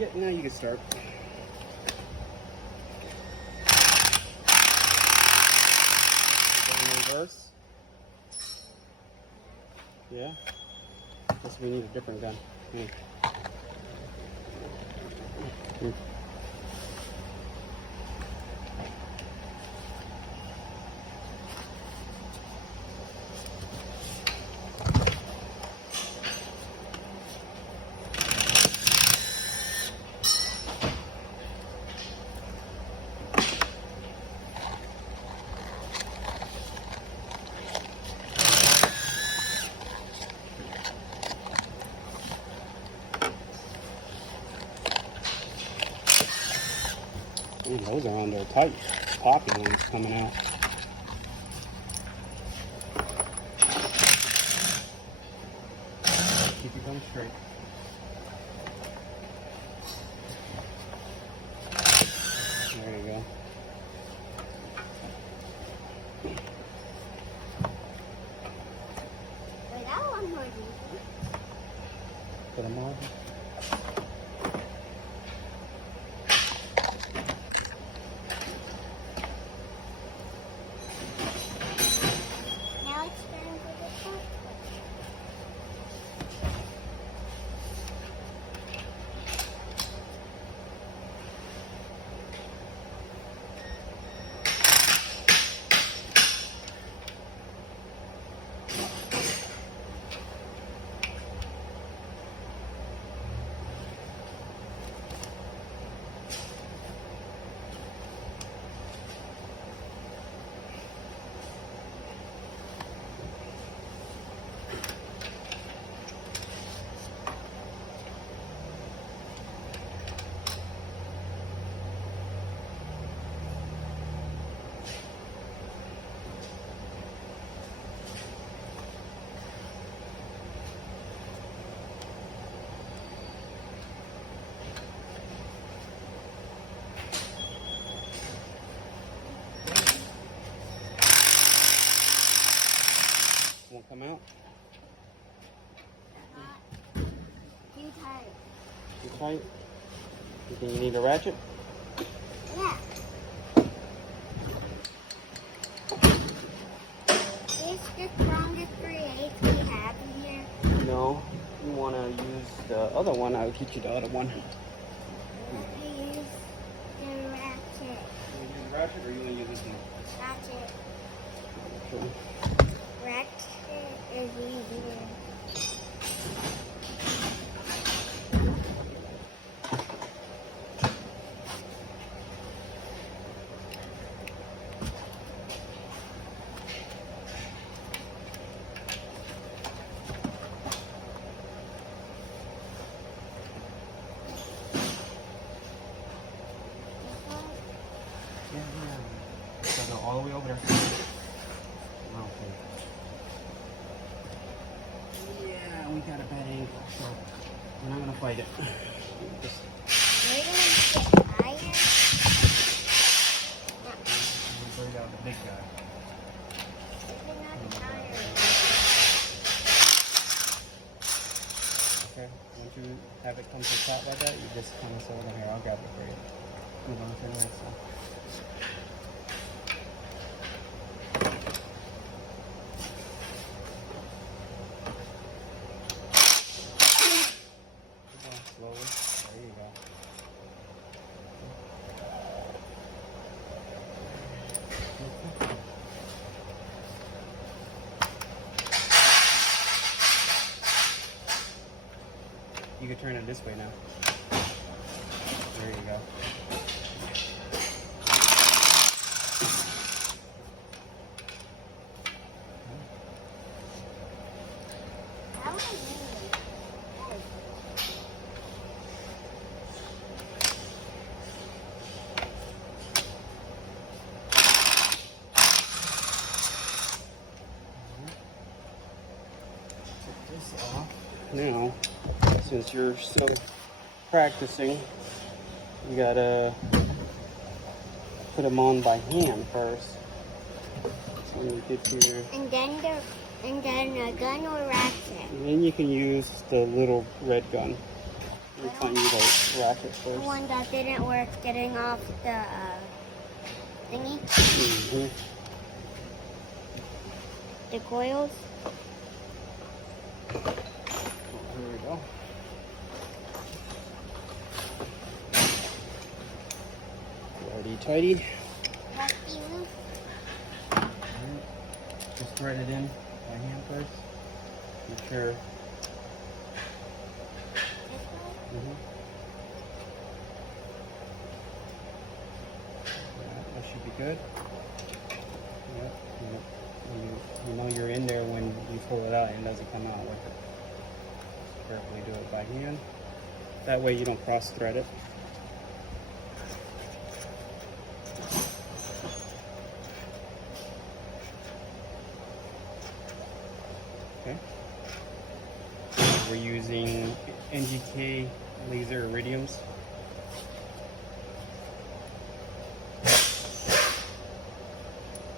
Yeah, now you can start. Go in reverse. Yeah. Guess we need a different gun. Here. Here. Ooh, those are on there tight. Poppy ones coming out. Keep it going straight. There you go. Wait, that one more easy. Put them on. Now it's time for the top one. Won't come out. Too tight. Too tight. You think you need a ratchet? Yeah. Is the strongest 3/8 we have in here? No. You want to use the other one? I'll teach you the other one. Let me use the ratchet. You want to use the ratchet or you want to use this one? Ratchet. Sure. Ratchet is easier. Yeah. So go all the way over there. Okay. Yeah, we got a bad angle, so we're not gonna fight it. Just We're gonna get higher. bring out the big guy. We're not higher. Okay. Once you have it come to the top like that, you just kind of over here. I'll grab it for you. Move on to the next one. Slowly. There you go. You can turn it this way now. There you go. That was easy. Take this off. Now, since you're still practicing, you gotta put them on by hand first. So you get your, And then a gun or ratchet. and then you can use the little red gun. Refine you the ratchet The first. one that didn't work getting off the thingy, Mm-hmm. the coils. Here we go. Righty tighty. Just thread it in by hand first. Make sure. Yeah, that should be good. Yep. You know you're in there when you pull it out and it doesn't come out. Like it. Carefully do it by hand. That way you don't cross thread it. Okay. We're using NGK laser iridiums.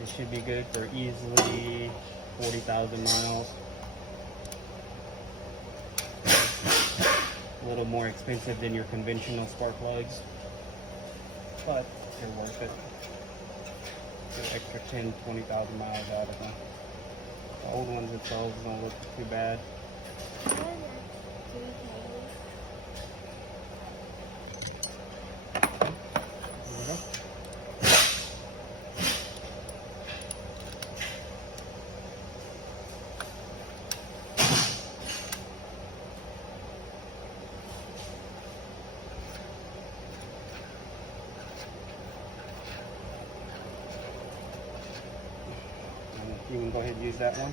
It should be good for easily 40,000 miles. A little more expensive than your conventional spark plugs, but they're worth it. Get an extra 10, 20,000 miles out of them. The old ones themselves don't look too bad. There we go. You can go ahead and use that one.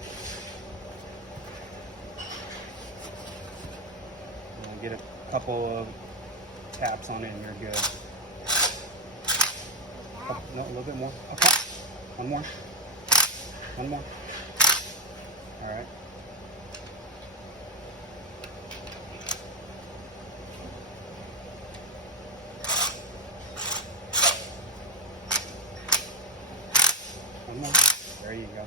And get a couple of taps on it and you're good. Oh, no, a little bit more. Okay. One more. One more. All right. One more. There you go.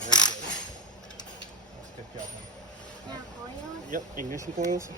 Very good. Good job. Now coils. Yep, ignition coils.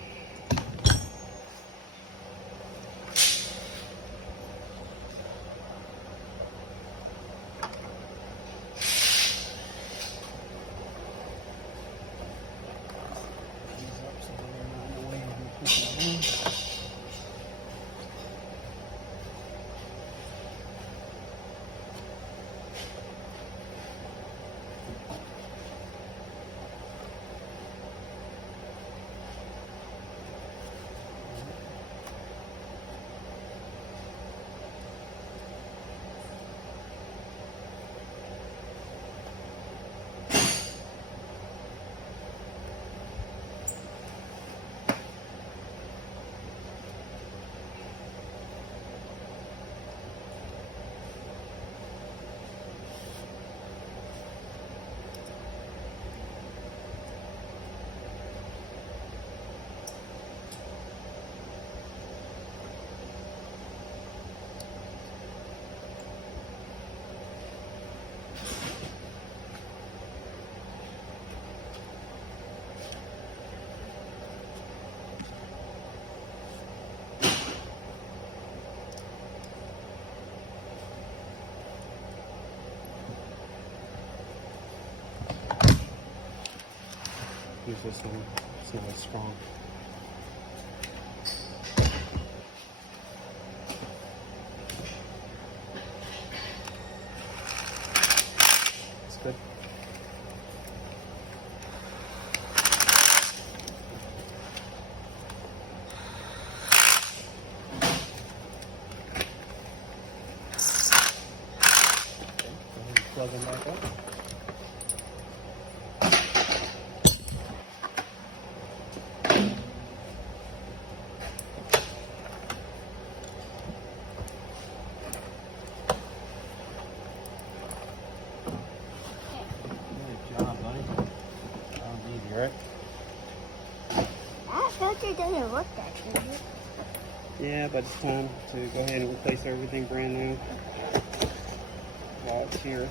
Use this one. See what's strong. That's good. Okay, go ahead and plug them back up. Good job, buddy. That was easy, right? That filter doesn't work that good. Yeah, but it's time to go ahead and replace everything brand new while it's here.